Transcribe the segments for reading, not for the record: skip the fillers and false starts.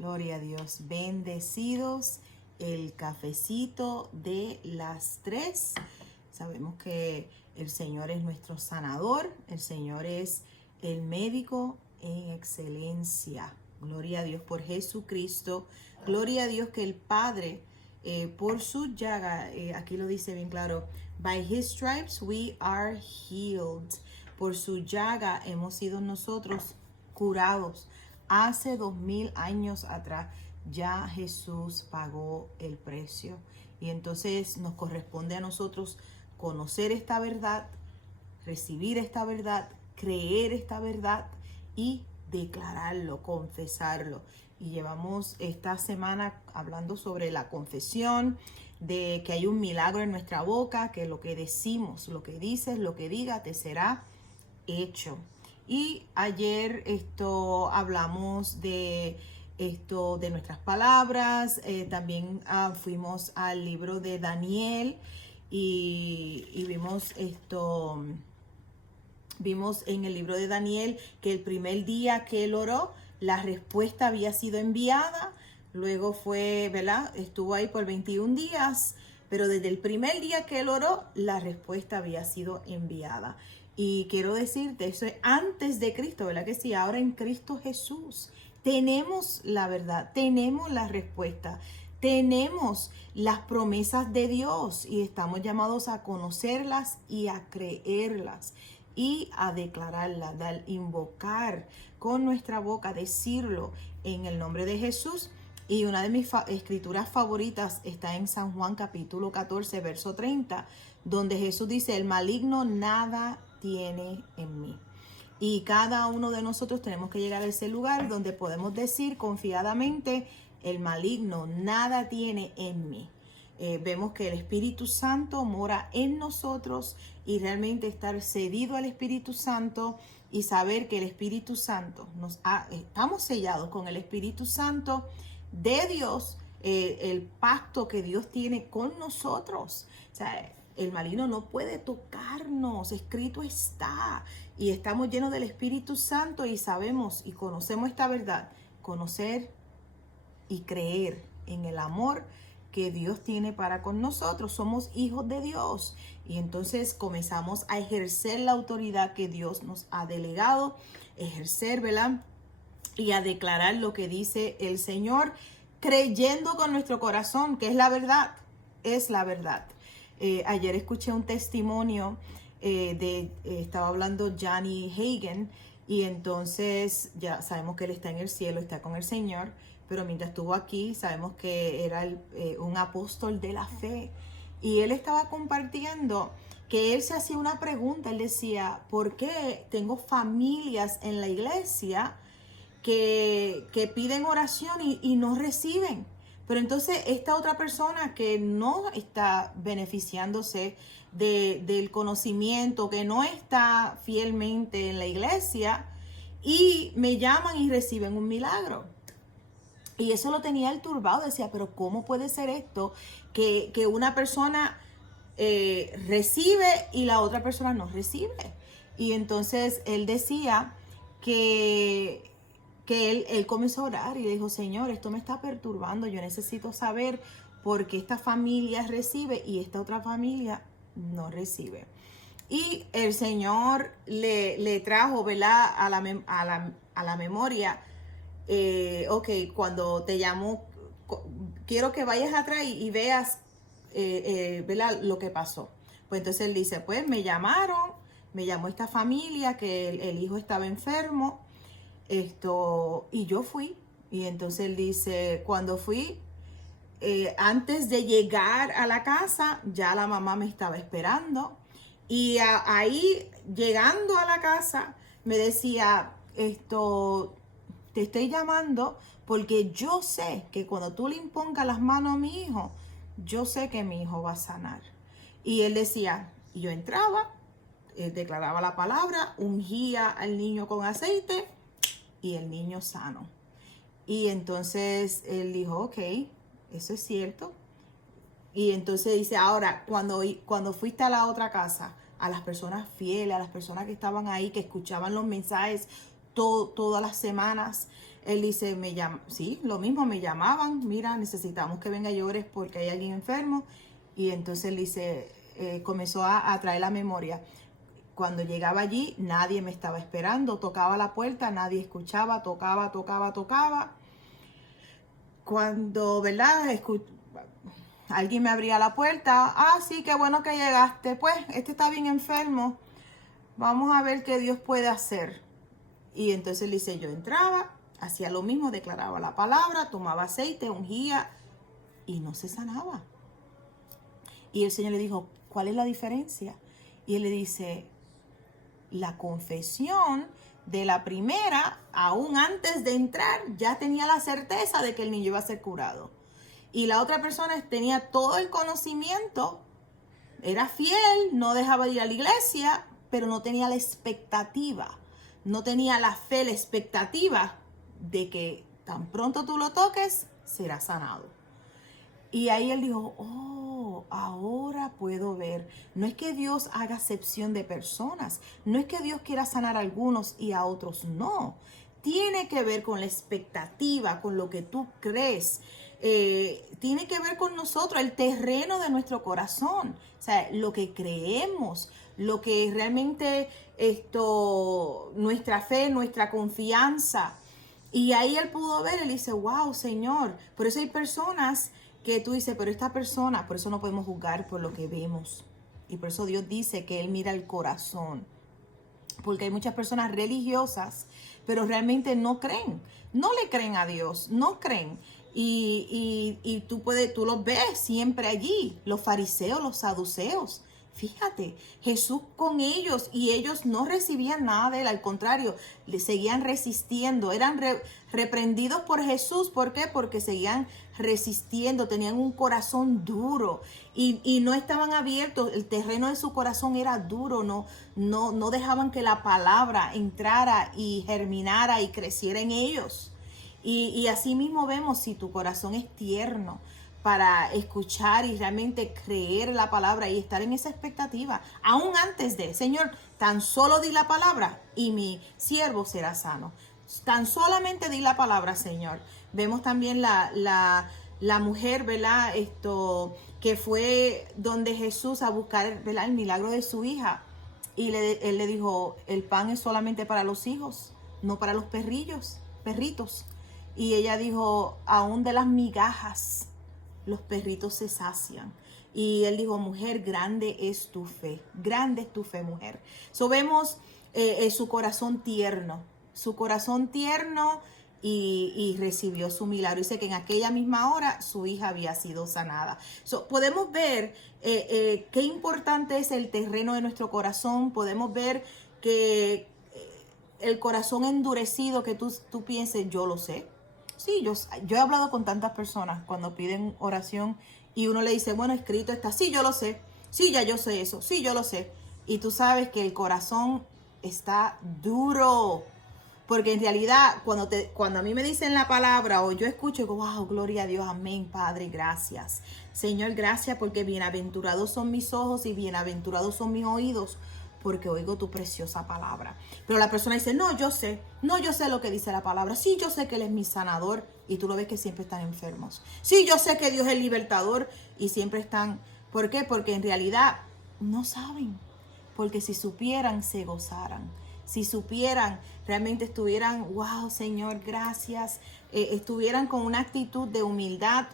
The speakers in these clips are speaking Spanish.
Gloria a Dios. Bendecidos el cafecito de las 3. Sabemos que el Señor es nuestro sanador. El Señor es el médico en excelencia. Gloria a Dios por Jesucristo. Gloria a Dios que el Padre, por su llaga, aquí lo dice bien claro, by his stripes we are healed. Por su llaga hemos sido nosotros curados. Hace 2000 años atrás ya Jesús pagó el precio. Y entonces nos corresponde a nosotros conocer esta verdad, recibir esta verdad, creer esta verdad y declararlo, confesarlo. Y llevamos esta semana hablando sobre la confesión, de que hay un milagro en nuestra boca, que lo que decimos, lo que dices, lo que digas, te será hecho. Y ayer hablamos de nuestras palabras. También fuimos al libro de Daniel y vimos en el libro de Daniel que el primer día que él oró, la respuesta había sido enviada. Luego fue, ¿verdad? Estuvo ahí por 21 días, pero desde el primer día que él oró, la respuesta había sido enviada. Y quiero decirte, eso es antes de Cristo, ¿verdad que sí? Ahora en Cristo Jesús tenemos la verdad, tenemos la respuesta, tenemos las promesas de Dios y estamos llamados a conocerlas y a creerlas y a declararlas, a invocar con nuestra boca, decirlo en el nombre de Jesús. Y una de mis escrituras favoritas está en San Juan capítulo 14, verso 30, donde Jesús dice, el maligno nada tiene en mí. Y cada uno de nosotros tenemos que llegar a ese lugar donde podemos decir confiadamente, el maligno nada tiene en mí. Vemos que el Espíritu Santo mora en nosotros y realmente estar cedido al Espíritu Santo y saber que el Espíritu Santo, estamos sellados con el Espíritu Santo de Dios, el pacto que Dios tiene con nosotros. O sea, el maligno no puede tocarnos, escrito está. Y estamos llenos del Espíritu Santo y sabemos y conocemos esta verdad. Conocer y creer en el amor que Dios tiene para con nosotros. Somos hijos de Dios. Y entonces comenzamos a ejercer la autoridad que Dios nos ha delegado. Ejercer, ¿verdad? Y a declarar lo que dice el Señor, creyendo con nuestro corazón, que es la verdad. Es la verdad. Ayer escuché un testimonio estaba hablando Johnny Hagin, y entonces ya sabemos que él está en el cielo, está con el Señor, pero mientras estuvo aquí sabemos que era un apóstol de la fe, y él estaba compartiendo que él se hacía una pregunta. Él decía, ¿por qué tengo familias en la iglesia que piden oración y no reciben? Pero entonces esta otra persona que no está beneficiándose del conocimiento, que no está fielmente en la iglesia, y me llaman y reciben un milagro. Y eso lo tenía él turbado. Decía, pero ¿cómo puede ser esto? Que una persona recibe y la otra persona no recibe. Y entonces él decía que él comenzó a orar y le dijo, Señor, esto me está perturbando, yo necesito saber por qué esta familia recibe y esta otra familia no recibe. Y el Señor le trajo, ¿verdad?, a la memoria, ok, cuando te llamo, quiero que vayas atrás y veas, ¿verdad?, lo que pasó. Pues entonces él dice, pues me llamó esta familia que el hijo estaba enfermo, y yo fui. Y entonces él dice, cuando fui, antes de llegar a la casa, ya la mamá me estaba esperando. Y ahí, llegando a la casa, me decía, te estoy llamando porque yo sé que cuando tú le impongas las manos a mi hijo, yo sé que mi hijo va a sanar. Y él decía, y yo entraba, declaraba la palabra, ungía al niño con aceite y el niño sano. Y entonces él dijo, ok, eso es cierto. Y entonces dice, ahora, cuando fuiste a la otra casa, a las personas fieles, a las personas que estaban ahí, que escuchaban los mensajes todas las semanas. Él dice, sí, lo mismo, me llamaban, mira, necesitamos que venga y ores porque hay alguien enfermo. Y entonces él dice, comenzó a traer la memoria. Cuando llegaba allí, nadie me estaba esperando, tocaba la puerta, nadie escuchaba, tocaba. Cuando, ¿verdad? Alguien me abría la puerta, sí, qué bueno que llegaste, pues, este está bien enfermo, vamos a ver qué Dios puede hacer. Y entonces le dice, yo entraba, hacía lo mismo, declaraba la palabra, tomaba aceite, ungía y no se sanaba. Y el Señor le dijo, ¿cuál es la diferencia? Y él le dice, la confesión de la primera, aún antes de entrar, ya tenía la certeza de que el niño iba a ser curado. Y la otra persona tenía todo el conocimiento, era fiel, no dejaba de ir a la iglesia, pero no tenía la expectativa, no tenía la fe, la expectativa de que tan pronto tú lo toques, será sanado. Y ahí él dijo, ahora puedo ver. No es que Dios haga acepción de personas. No es que Dios quiera sanar a algunos y a otros no. Tiene que ver con la expectativa, con lo que tú crees. Tiene que ver con nosotros, el terreno de nuestro corazón. O sea, lo que creemos, lo que realmente nuestra fe, nuestra confianza. Y ahí él pudo ver, él dice, wow, Señor. Por eso hay personas que tú dices, pero esta persona, por eso no podemos juzgar por lo que vemos. Y por eso Dios dice que Él mira el corazón. Porque hay muchas personas religiosas, pero realmente no creen. No le creen a Dios, no creen. Y tú los ves siempre allí, los fariseos, los saduceos. Fíjate, Jesús con ellos y ellos no recibían nada de él, al contrario, le seguían resistiendo, eran reprendidos por Jesús. ¿Por qué? Porque seguían resistiendo, tenían un corazón duro y no estaban abiertos, el terreno de su corazón era duro, no dejaban que la palabra entrara y germinara y creciera en ellos. Y así mismo vemos, si tu corazón es tierno para escuchar y realmente creer la palabra y estar en esa expectativa, aún antes de, Señor, tan solo di la palabra y mi siervo será sano. Tan solamente di la palabra, Señor. Vemos también la mujer, ¿verdad? Que fue donde Jesús a buscar, ¿verdad?, el milagro de su hija. Y él le dijo, el pan es solamente para los hijos, no para los perritos. Y ella dijo, aún de las migajas los perritos se sacian. Y él dijo, mujer, grande es tu fe, mujer. Vemos su corazón tierno, y recibió su milagro. Dice que en aquella misma hora su hija había sido sanada. Podemos ver qué importante es el terreno de nuestro corazón. Podemos ver que el corazón endurecido, que tú pienses, yo lo sé. Sí, yo he hablado con tantas personas cuando piden oración y uno le dice, bueno, escrito está, sí, yo lo sé, sí, ya yo sé eso, sí, yo lo sé. Y tú sabes que el corazón está duro, porque en realidad cuando a mí me dicen la palabra o yo escucho, digo, wow, gloria a Dios, amén, Padre, gracias. Señor, gracias, porque bienaventurados son mis ojos y bienaventurados son mis oídos, porque oigo tu preciosa palabra. Pero la persona dice, no, yo sé lo que dice la palabra. Sí, yo sé que Él es mi sanador. Y tú lo ves que siempre están enfermos. Sí, yo sé que Dios es el libertador y siempre están. ¿Por qué? Porque en realidad no saben. Porque si supieran, se gozaran. Si supieran, realmente estuvieran, wow, Señor, gracias. Estuvieran con una actitud de humildad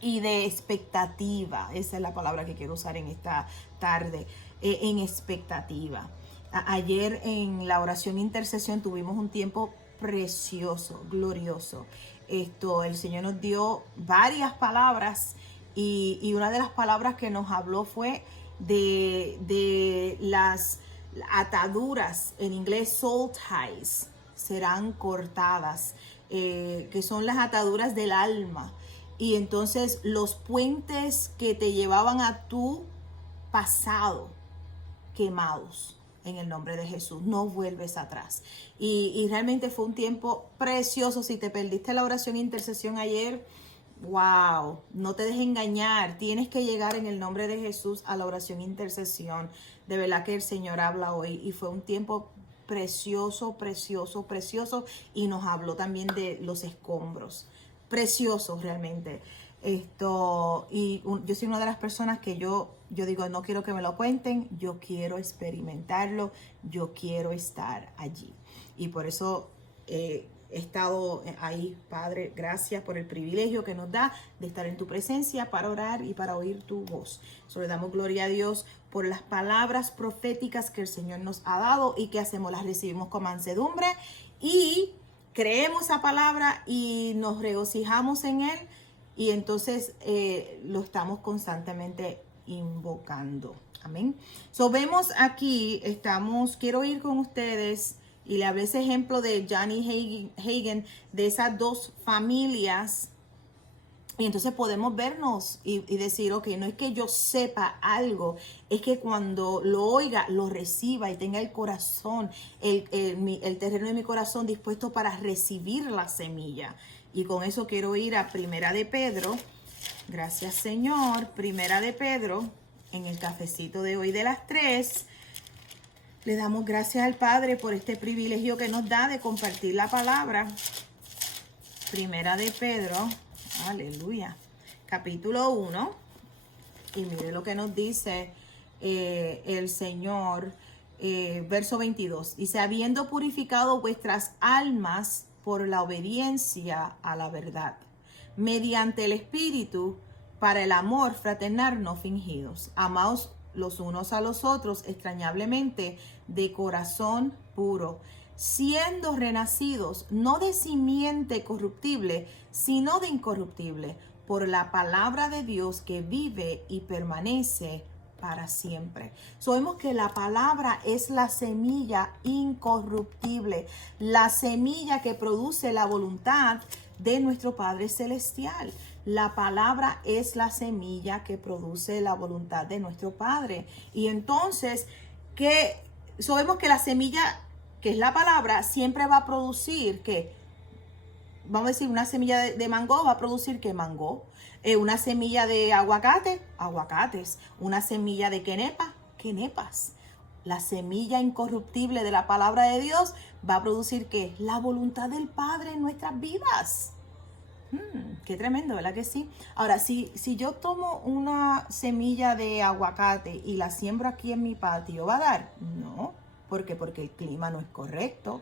y de expectativa. Esa es la palabra que quiero usar en esta tarde. En expectativa. Ayer en la oración intercesión tuvimos un tiempo precioso, glorioso. El Señor nos dio varias palabras y una de las palabras que nos habló fue de las ataduras, en inglés soul ties, serán cortadas, que son las ataduras del alma. Y entonces los puentes que te llevaban a tu pasado, quemados en el nombre de Jesús, no vuelves atrás. Y realmente fue un tiempo precioso. Si te perdiste la oración e intercesión ayer, wow, no te dejes engañar, tienes que llegar en el nombre de Jesús a la oración e intercesión. De verdad que el Señor habla hoy y fue un tiempo precioso, precioso, precioso. Y nos habló también de los escombros. Preciosos realmente. Yo soy una de las personas que yo digo, no quiero que me lo cuenten, yo quiero experimentarlo, yo quiero estar allí. Y por eso he estado ahí, Padre, gracias por el privilegio que nos da de estar en tu presencia para orar y para oír tu voz. Solo le damos gloria a Dios por las palabras proféticas que el Señor nos ha dado y que hacemos, las recibimos con mansedumbre y creemos esa palabra y nos regocijamos en él. Y entonces lo estamos constantemente invocando. Amén. So vemos aquí, quiero ir con ustedes y le hablé ese ejemplo de Johnny Hagin, de esas dos familias. Y entonces podemos vernos y decir, ok, no es que yo sepa algo, es que cuando lo oiga, lo reciba y tenga el corazón, el terreno de mi corazón dispuesto para recibir la semilla. Y con eso quiero ir a Primera de Pedro. Gracias, Señor. Primera de Pedro, en el cafecito de hoy de las 3. Le damos gracias al Padre por este privilegio que nos da de compartir la palabra. Primera de Pedro, aleluya, capítulo 1. Y mire lo que nos dice el Señor, verso 22. Dice, habiendo purificado vuestras almas por la obediencia a la verdad, mediante el Espíritu, para el amor fraternal no fingidos. Amaos los unos a los otros extrañablemente de corazón puro, siendo renacidos no de simiente corruptible, sino de incorruptible, por la palabra de Dios que vive y permanece para siempre. Sabemos que la palabra es la semilla incorruptible, la semilla que produce la voluntad de nuestro Padre Celestial. La palabra es la semilla que produce la voluntad de nuestro Padre. Y entonces, sabemos que la semilla, que es la palabra, siempre va a producir, vamos a decir, una semilla de mango va a producir ¿qué? Mango. Una semilla de aguacate, aguacates. Una semilla de quenepa, quenepas. La semilla incorruptible de la palabra de Dios va a producir ¿qué? La voluntad del Padre en nuestras vidas. Qué tremendo, ¿verdad que sí? Ahora, si yo tomo una semilla de aguacate y la siembro aquí en mi patio, ¿va a dar? No. ¿Por qué? Porque el clima no es correcto.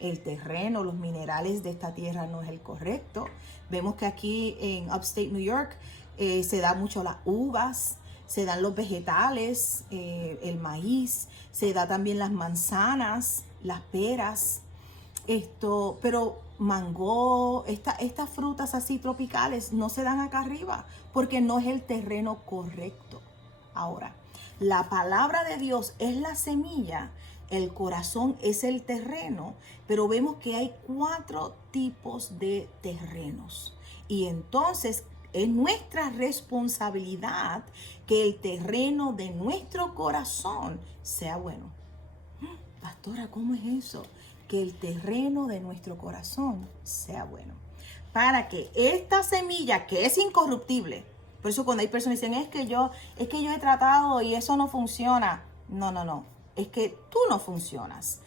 El terreno, los minerales de esta tierra no es el correcto. Vemos que aquí en Upstate New York se da mucho las uvas, se dan los vegetales, el maíz, se da también las manzanas, las peras, pero mango, estas frutas así tropicales no se dan acá arriba porque no es el terreno correcto. Ahora, la palabra de Dios es la semilla, el corazón es el terreno, pero vemos que hay 4 tipos de terrenos. Y entonces es nuestra responsabilidad que el terreno de nuestro corazón sea bueno. Pastora, ¿cómo es eso? Que el terreno de nuestro corazón sea bueno. Para que esta semilla que es incorruptible, por eso cuando hay personas que dicen, es que yo he tratado y eso no funciona. No. Es que tú no funcionas.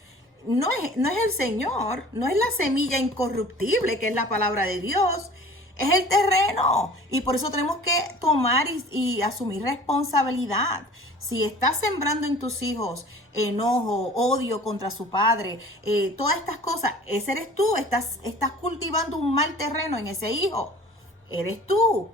No es el Señor, no es la semilla incorruptible que es la palabra de Dios, es el terreno. Y por eso tenemos que tomar y asumir responsabilidad. Si estás sembrando en tus hijos enojo, odio contra su padre, todas estas cosas, ese eres tú. Estás cultivando un mal terreno en ese hijo. Eres tú.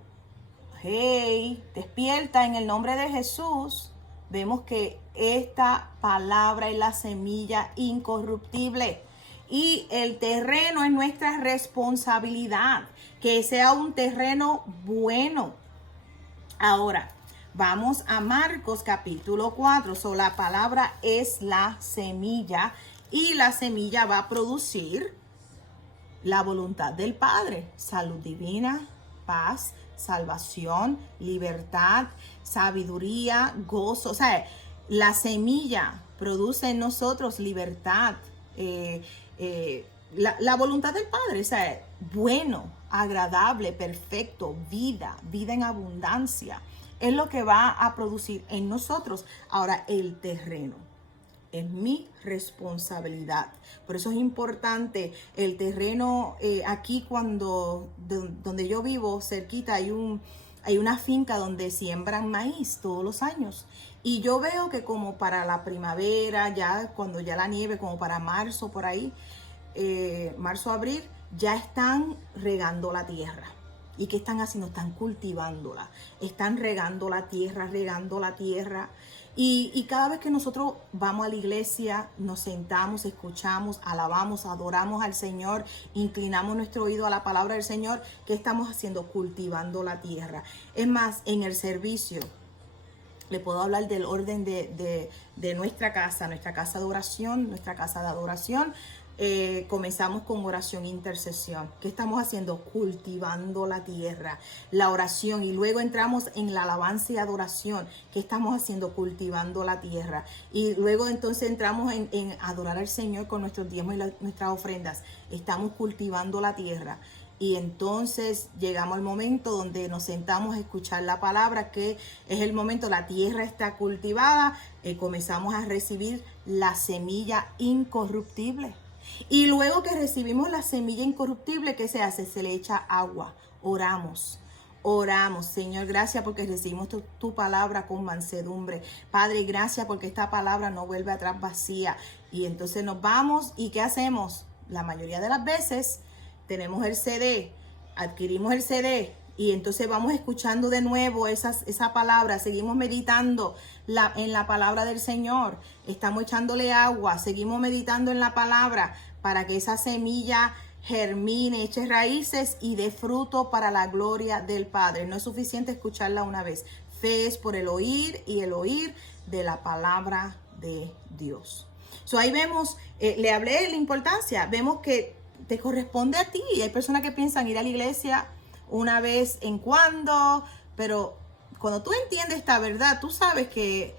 Hey, despierta en el nombre de Jesús. Vemos que esta palabra es la semilla incorruptible y el terreno es nuestra responsabilidad, que sea un terreno bueno. Ahora, vamos a Marcos capítulo 4. La palabra es la semilla y la semilla va a producir la voluntad del Padre, salud divina, paz, salvación, libertad, sabiduría, gozo. O sea, la semilla produce en nosotros libertad, la voluntad del Padre, o sea, bueno, agradable, perfecto, vida en abundancia. Es lo que va a producir en nosotros. Ahora, el terreno. es mi responsabilidad. Por eso es importante el terreno aquí donde yo vivo, cerquita, hay una finca donde siembran maíz todos los años. Y yo veo que como para la primavera, ya cuando ya la nieve, como para marzo, por ahí, marzo, abril, ya están regando la tierra. ¿Y qué están haciendo? Están cultivándola, están regando la tierra, Y cada vez que nosotros vamos a la iglesia, nos sentamos, escuchamos, alabamos, adoramos al Señor, inclinamos nuestro oído a la palabra del Señor, ¿qué estamos haciendo? Cultivando la tierra. Es más, en el servicio, le puedo hablar del orden de nuestra casa de oración, nuestra casa de adoración. Comenzamos con oración e intercesión. ¿Qué estamos haciendo? Cultivando la tierra, la oración, y luego entramos en la alabanza y adoración. ¿Qué estamos haciendo? Cultivando la tierra. Y luego entonces entramos en adorar al Señor con nuestros diezmos y nuestras ofrendas. Estamos cultivando la tierra. Y entonces llegamos al momento donde nos sentamos a escuchar la palabra, que es el momento, la tierra está cultivada, comenzamos a recibir la semilla incorruptible. Y luego que recibimos la semilla incorruptible, ¿qué se hace? Se le echa agua. Oramos. Señor, gracias porque recibimos tu palabra con mansedumbre. Padre, gracias porque esta palabra no vuelve atrás vacía. Y entonces nos vamos, ¿y qué hacemos? La mayoría de las veces tenemos el CD, adquirimos el CD, y entonces vamos escuchando de nuevo esa palabra, seguimos meditando en la palabra del Señor, estamos echándole agua, seguimos meditando en la palabra para que esa semilla germine, eche raíces y dé fruto para la gloria del Padre. No es suficiente escucharla una vez. Fe es por el oír, y el oír de la palabra de Dios. Ahí vemos, le hablé de la importancia, vemos que te corresponde a ti. Y hay personas que piensan ir a la iglesia una vez en cuando, pero cuando tú entiendes esta verdad, tú sabes que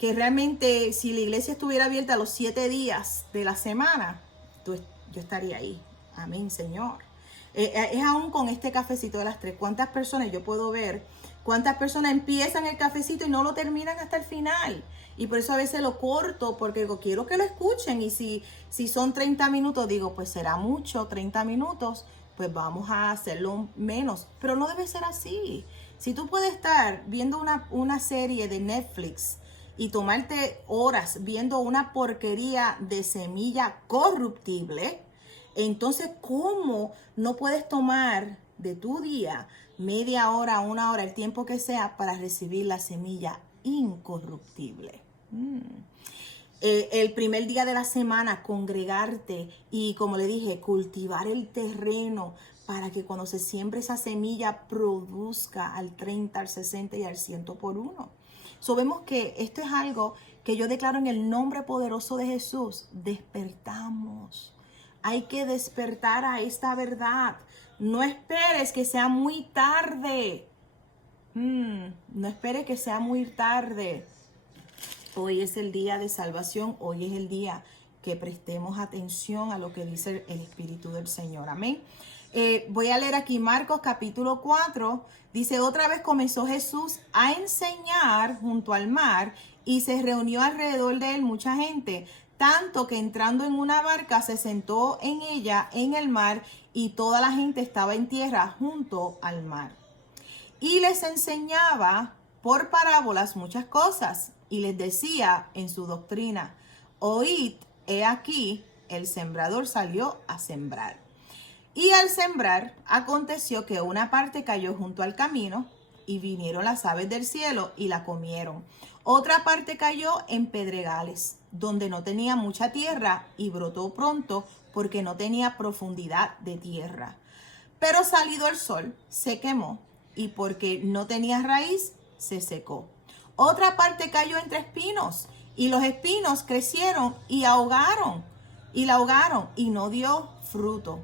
realmente si la iglesia estuviera abierta los 7 días de la semana, yo estaría ahí. Amén, Señor. Es aún con este cafecito de las 3. ¿Cuántas personas yo puedo ver? ¿Cuántas personas empiezan el cafecito y no lo terminan hasta el final? Y por eso a veces lo corto, porque digo, quiero que lo escuchen. Y si son 30 minutos, digo, pues será mucho, 30 minutos, pues vamos a hacerlo menos. Pero no debe ser así. Si tú puedes estar viendo una serie de Netflix y tomarte horas viendo una porquería de semilla corruptible, entonces, ¿cómo no puedes tomar de tu día media hora, 1 hora, el tiempo que sea, para recibir la semilla incorruptible? El primer día de la semana, congregarte y, como le dije, cultivar el terreno para que cuando se siembre esa semilla produzca al 30, al 60 y al 100 por 1. Vemos que esto es algo que yo declaro en el nombre poderoso de Jesús. Despertamos. Hay que despertar a esta verdad. No esperes que sea muy tarde. No esperes que sea muy tarde. Hoy es el día de salvación. Hoy es el día que prestemos atención a lo que dice el Espíritu del Señor. Amén. Voy a leer aquí Marcos capítulo 4. Dice, otra vez comenzó Jesús a enseñar junto al mar, y se reunió alrededor de él mucha gente, tanto que entrando en una barca se sentó en ella en el mar, y toda la gente estaba en tierra junto al mar. Y les enseñaba por parábolas muchas cosas, y les decía en su doctrina, oíd, he aquí, el sembrador salió a sembrar. Y al sembrar, aconteció que una parte cayó junto al camino, y vinieron las aves del cielo y la comieron. Otra parte cayó en pedregales, donde no tenía mucha tierra, y brotó pronto, porque no tenía profundidad de tierra. Pero salido el sol, se quemó, y porque no tenía raíz, se secó. Otra parte cayó entre espinos, y los espinos crecieron y la ahogaron, y no dio fruto.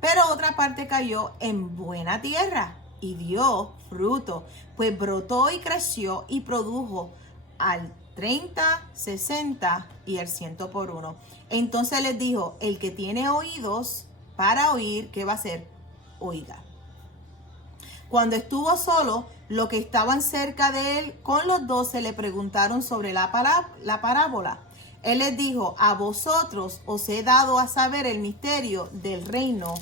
Pero otra parte cayó en buena tierra y dio fruto, pues brotó y creció y produjo al 30, 60 y al 100 por 1. Entonces les dijo, el que tiene oídos para oír, ¿qué va a hacer? Oiga. Cuando estuvo solo, los que estaban cerca de él con los 12 le preguntaron sobre la parábola. Él les dijo, a vosotros os he dado a saber el misterio del reino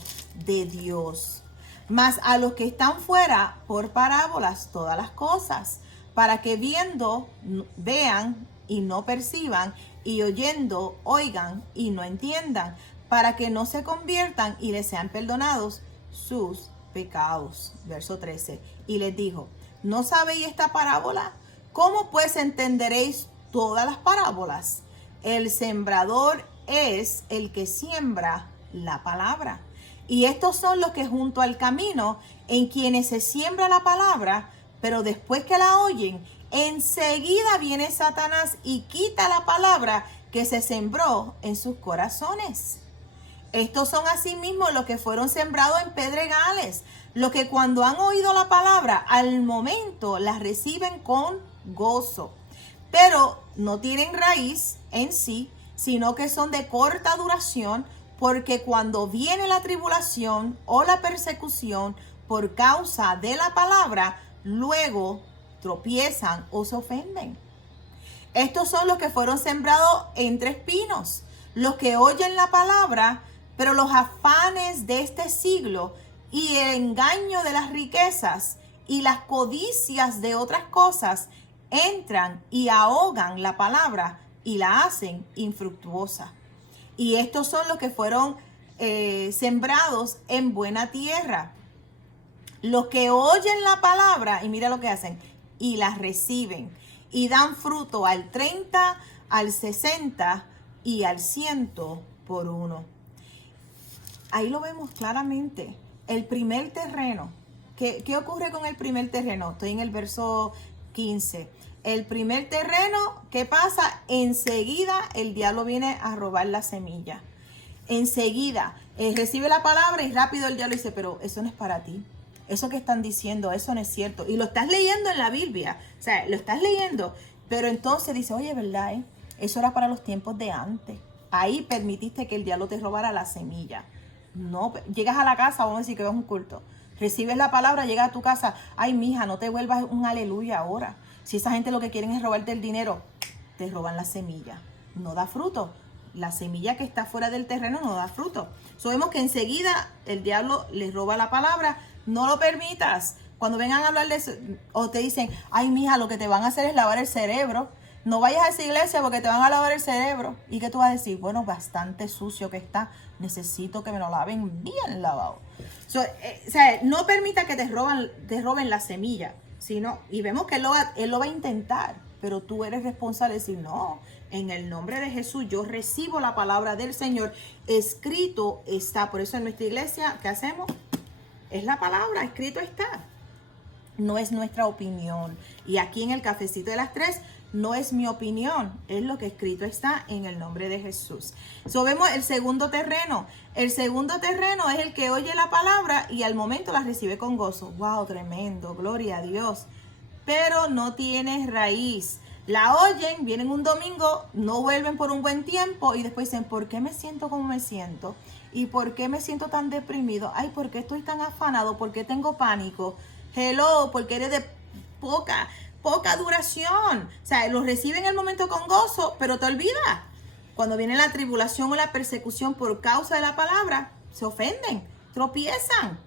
de Dios. Mas a los que están fuera, por parábolas, todas las cosas, para que viendo, vean y no perciban, y oyendo, oigan y no entiendan, para que no se conviertan y les sean perdonados sus pecados. Verso 13. Y les dijo, ¿no sabéis esta parábola? ¿Cómo pues entenderéis todas las parábolas? El sembrador es el que siembra la palabra. Y estos son los que junto al camino, en quienes se siembra la palabra, pero después que la oyen, enseguida viene Satanás y quita la palabra que se sembró en sus corazones. Estos son asimismo los que fueron sembrados en pedregales, los que cuando han oído la palabra, al momento la reciben con gozo, pero no tienen raíz en sí, sino que son de corta duración, porque cuando viene la tribulación o la persecución por causa de la palabra, luego tropiezan o se ofenden. Estos son los que fueron sembrados entre espinos, los que oyen la palabra, pero los afanes de este siglo y el engaño de las riquezas y las codicias de otras cosas entran y ahogan la palabra y la hacen infructuosa. Y estos son los que fueron sembrados en buena tierra, los que oyen la palabra y mira lo que hacen y la reciben y dan fruto al 30, al 60 y al 100 por uno. Ahí lo vemos claramente. El primer terreno. ¿Qué ocurre con el primer terreno? Estoy en el verso 15. El primer terreno, ¿qué pasa? Enseguida el diablo viene a robar la semilla. Enseguida recibe la palabra y rápido el diablo dice, pero eso no es para ti. Eso que están diciendo, eso no es cierto. Y lo estás leyendo en la Biblia. O sea, lo estás leyendo. Pero entonces dice, oye, ¿verdad? Eso era para los tiempos de antes. Ahí permitiste que el diablo te robara la semilla. No, llegas a la casa, vamos a decir que vas a un culto. Recibes la palabra, llegas a tu casa. Ay, mija, no te vuelvas un aleluya ahora. Si esa gente lo que quieren es robarte el dinero, te roban la semilla. No da fruto. La semilla que está fuera del terreno no da fruto. Sabemos que enseguida el diablo les roba la palabra. No lo permitas. Cuando vengan a hablar de eso, o te dicen, ay, mija, lo que te van a hacer es lavar el cerebro. No vayas a esa iglesia porque te van a lavar el cerebro. ¿Y qué tú vas a decir? Bueno, bastante sucio que está. Necesito que me lo laven bien lavado. O sea, no permita que te roben la semilla. Sino, y vemos que él lo va a intentar. Pero tú eres responsable de decir, no, en el nombre de Jesús yo recibo la palabra del Señor. Escrito está. Por eso en nuestra iglesia, ¿qué hacemos? Es la palabra, escrito está. No es nuestra opinión. Y aquí en el cafecito de las 3, no es mi opinión, es lo que escrito está en el nombre de Jesús. Vemos el segundo terreno. El segundo terreno es el que oye la palabra y al momento la recibe con gozo. ¡Wow! Tremendo, gloria a Dios. Pero no tiene raíz. La oyen, vienen un domingo, no vuelven por un buen tiempo y después dicen, ¿por qué me siento como me siento? ¿Y por qué me siento tan deprimido? Ay, ¿por qué estoy tan afanado? ¿Por qué tengo pánico? Hello, porque eres de poca duración. O sea, los reciben en el momento con gozo, pero te olvidas. Cuando viene la tribulación o la persecución por causa de la palabra, se ofenden, tropiezan.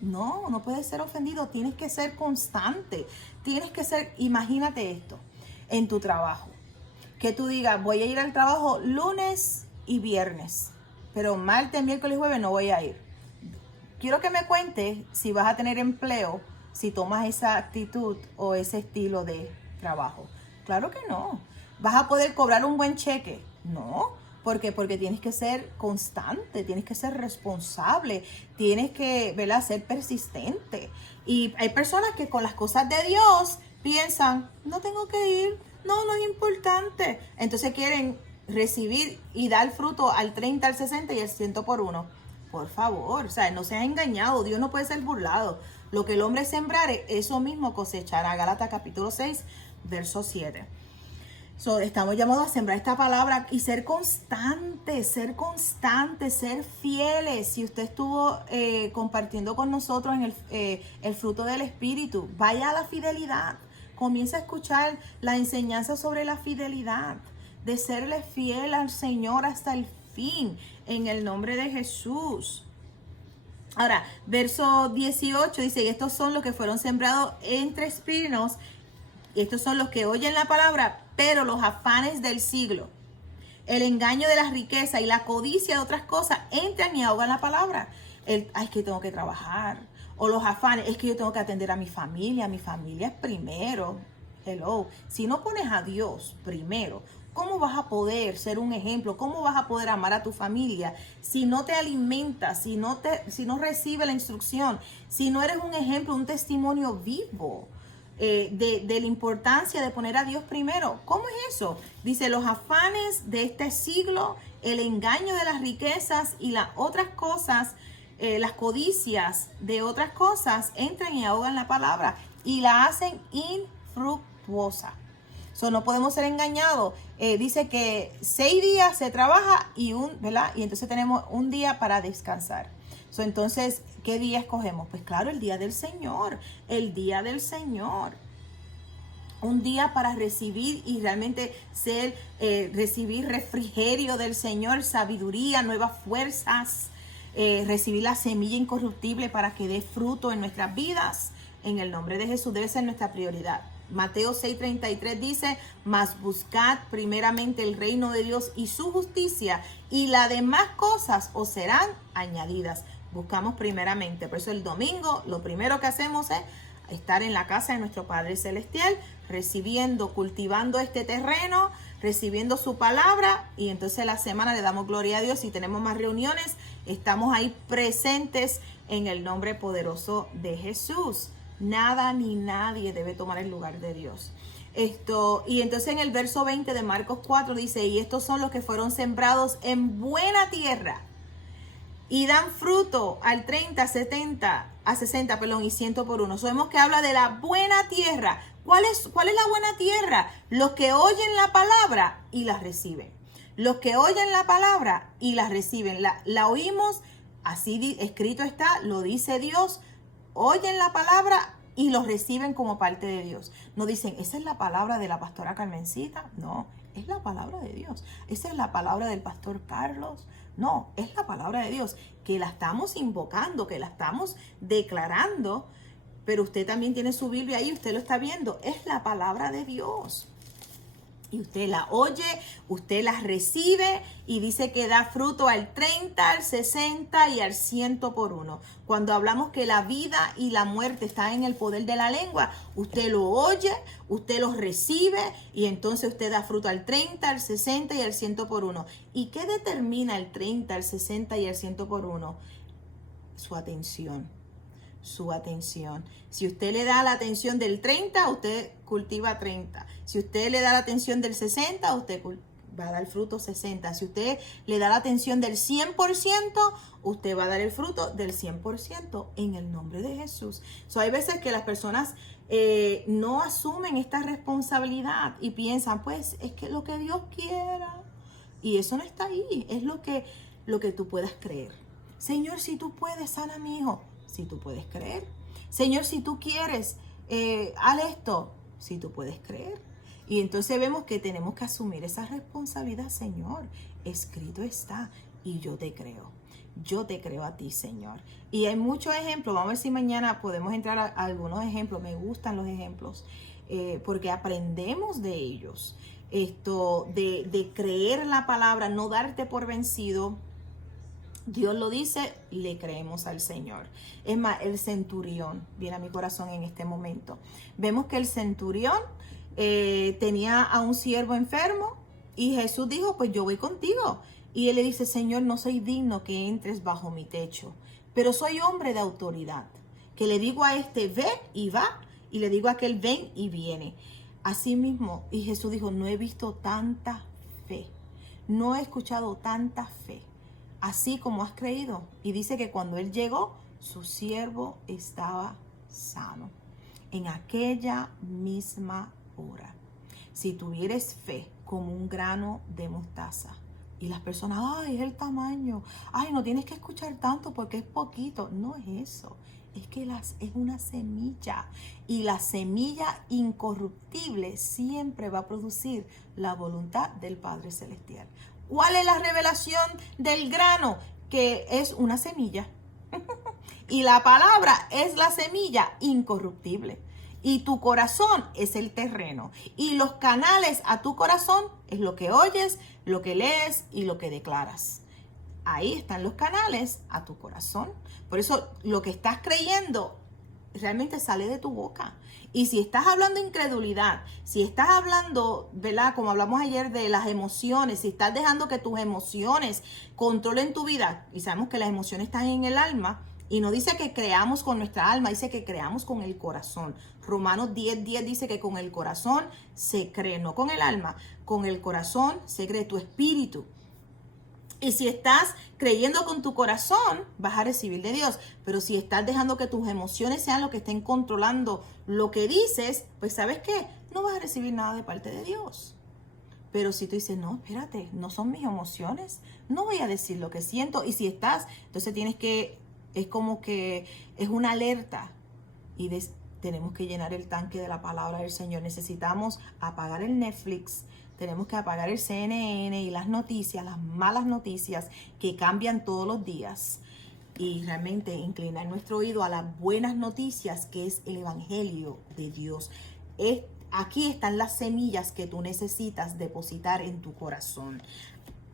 No puedes ser ofendido, tienes que ser constante. Imagínate esto, en tu trabajo. Que tú digas, voy a ir al trabajo lunes y viernes, pero martes, miércoles y jueves no voy a ir. Quiero que me cuentes si vas a tener empleo, si tomas esa actitud o ese estilo de trabajo. Claro que no. ¿Vas a poder cobrar un buen cheque? No. ¿Por qué? Porque tienes que ser constante, tienes que ser responsable, tienes que, ¿verdad?, ser persistente. Y hay personas que con las cosas de Dios piensan, no tengo que ir, no es importante. Entonces quieren recibir y dar fruto al 30, al 60 y al 100 por uno. Por favor, o sea, no seas engañado, Dios no puede ser burlado. Lo que el hombre sembrare, eso mismo cosechará. Gálatas capítulo 6, verso 7. Estamos llamados a sembrar esta palabra y ser constantes, ser fieles. Si usted estuvo compartiendo con nosotros en el fruto del Espíritu, vaya a la fidelidad. comienza a escuchar la enseñanza sobre la fidelidad, de serle fiel al Señor hasta el fin, en el nombre de Jesús. Ahora, verso 18 dice, y estos son los que fueron sembrados entre espinos, y estos son los que oyen la palabra, pero los afanes del siglo, el engaño de las riquezas y la codicia de otras cosas entran y ahogan la palabra. Ay, es que tengo que trabajar. O los afanes, es que yo tengo que atender a mi familia es primero. Hello. Si no pones a Dios primero, ¿cómo vas a poder ser un ejemplo? ¿Cómo vas a poder amar a tu familia si no te alimentas, si no recibes la instrucción, si no eres un ejemplo, un testimonio vivo de la importancia de poner a Dios primero? ¿Cómo es eso? Dice, los afanes de este siglo, el engaño de las riquezas y las otras cosas, las codicias de otras cosas entran y ahogan la palabra y la hacen infructuosa. No podemos ser engañados. Dice que 6 días se trabaja ¿verdad? Y entonces tenemos un día para descansar. Entonces, ¿qué día escogemos? Pues claro, el día del Señor. El día del Señor. Un día para recibir y realmente recibir refrigerio del Señor, sabiduría, nuevas fuerzas. Recibir la semilla incorruptible para que dé fruto en nuestras vidas. En el nombre de Jesús debe ser nuestra prioridad. Mateo 6:33 dice, mas buscad primeramente el reino de Dios y su justicia, y las demás cosas os serán añadidas. Buscamos primeramente. Por eso el domingo lo primero que hacemos es estar en la casa de nuestro Padre Celestial, recibiendo, cultivando este terreno, recibiendo su palabra, y entonces la semana le damos gloria a Dios. Si tenemos más reuniones, estamos ahí presentes en el nombre poderoso de Jesús. Nada ni nadie debe tomar el lugar de Dios. Y entonces en el verso 20 de Marcos 4 dice, y estos son los que fueron sembrados en buena tierra y dan fruto al 30, 70, a 60, y 100 por uno. Vemos que habla de la buena tierra. ¿Cuál es la buena tierra? Los que oyen la palabra y la reciben. Los que oyen la palabra y la reciben. La oímos, así escrito está, lo dice Dios. Oyen la palabra y los reciben como parte de Dios. No dicen, esa es la palabra de la pastora Carmencita. No, es la palabra de Dios. Esa es la palabra del pastor Carlos. No, es la palabra de Dios, que la estamos invocando, que la estamos declarando, pero usted también tiene su Biblia ahí, usted lo está viendo. Es la palabra de Dios. Y usted la oye, usted la recibe y dice que da fruto al 30, al 60 y al 100 por uno. Cuando hablamos que la vida y la muerte están en el poder de la lengua, usted lo oye, usted lo recibe y entonces usted da fruto al 30, al 60 y al 100 por uno. ¿Y qué determina el 30, el 60 y el 100 por uno? Su atención. Su atención. Si usted le da la atención del 30, usted cultiva 30. Si usted le da la atención del 60, usted va a dar fruto 60. Si usted le da la atención del 100%, usted va a dar el fruto del 100% en el nombre de Jesús. Hay veces que las personas no asumen esta responsabilidad y piensan, pues es que lo que Dios quiera. Y eso no está ahí. Es lo que tú puedas creer. Señor, si tú puedes, sana a mi hijo. Si tú puedes creer. Señor, si tú quieres, haz esto. Si tú puedes creer. Y entonces vemos que tenemos que asumir esa responsabilidad. Señor, escrito está y yo te creo. Yo te creo a ti, Señor. Y hay muchos ejemplos. Vamos a ver si mañana podemos entrar a algunos ejemplos. Me gustan los ejemplos porque aprendemos de ellos. De creer en la palabra, no darte por vencido. Dios lo dice, le creemos al Señor. Es más, el centurión viene a mi corazón en este momento. Vemos que el centurión tenía a un siervo enfermo y Jesús dijo, pues yo voy contigo. Y él le dice, Señor, no soy digno que entres bajo mi techo, pero soy hombre de autoridad, que le digo a este, ve y va, y le digo a aquel, ven y viene. Así mismo, y Jesús dijo, no he visto tanta fe, no he escuchado tanta fe. Así como has creído. Y dice que cuando él llegó, su siervo estaba sano. En aquella misma hora. Si tuvieres fe como un grano de mostaza. Y las personas, ay, es el tamaño. Ay, no tienes que escuchar tanto porque es poquito. No es eso. Es que es una semilla y la semilla incorruptible siempre va a producir la voluntad del Padre Celestial. ¿Cuál es la revelación del grano? Que es una semilla. Y la palabra es la semilla incorruptible. Y tu corazón es el terreno. Y los canales a tu corazón es lo que oyes, lo que lees y lo que declaras. Ahí están los canales a tu corazón. Por eso lo que estás creyendo realmente sale de tu boca. Y si estás hablando incredulidad, si estás hablando, ¿verdad? Como hablamos ayer de las emociones, si estás dejando que tus emociones controlen tu vida, y sabemos que las emociones están en el alma, y no dice que creamos con nuestra alma, dice que creamos con el corazón. Romanos 10:10 dice que con el corazón se cree, no con el alma, con el corazón se cree tu espíritu. Y si estás creyendo con tu corazón, vas a recibir de Dios. Pero si estás dejando que tus emociones sean lo que estén controlando lo que dices, pues ¿sabes qué? No vas a recibir nada de parte de Dios. Pero si tú dices, no, espérate, no son mis emociones, no voy a decir lo que siento. Y si estás, entonces tienes que, es como que es una alerta. Y tenemos que llenar el tanque de la palabra del Señor. Necesitamos apagar el Netflix. Tenemos que apagar el CNN y las noticias, las malas noticias que cambian todos los días. Y realmente inclinar nuestro oído a las buenas noticias, que es el Evangelio de Dios. Aquí están las semillas que tú necesitas depositar en tu corazón.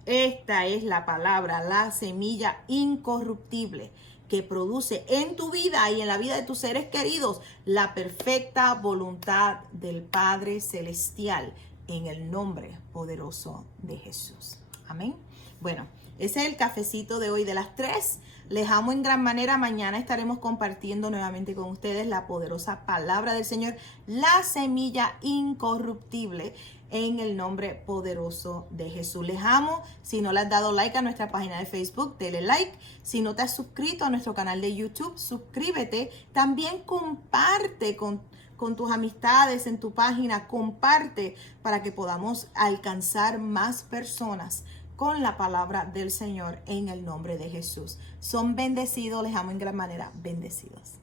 Esta es la palabra, la semilla incorruptible que produce en tu vida y en la vida de tus seres queridos la perfecta voluntad del Padre Celestial, en el nombre poderoso de Jesús. Amén. Bueno, ese es el cafecito de hoy de las 3. Les amo en gran manera. Mañana estaremos compartiendo nuevamente con ustedes la poderosa palabra del Señor, la semilla incorruptible, en el nombre poderoso de Jesús. Les amo. Si no le has dado like a nuestra página de Facebook, dale like. Si no te has suscrito a nuestro canal de YouTube, suscríbete. También comparte con tus amistades en tu página. Comparte para que podamos alcanzar más personas con la palabra del Señor en el nombre de Jesús. Son bendecidos. Les amo en gran manera. Bendecidos.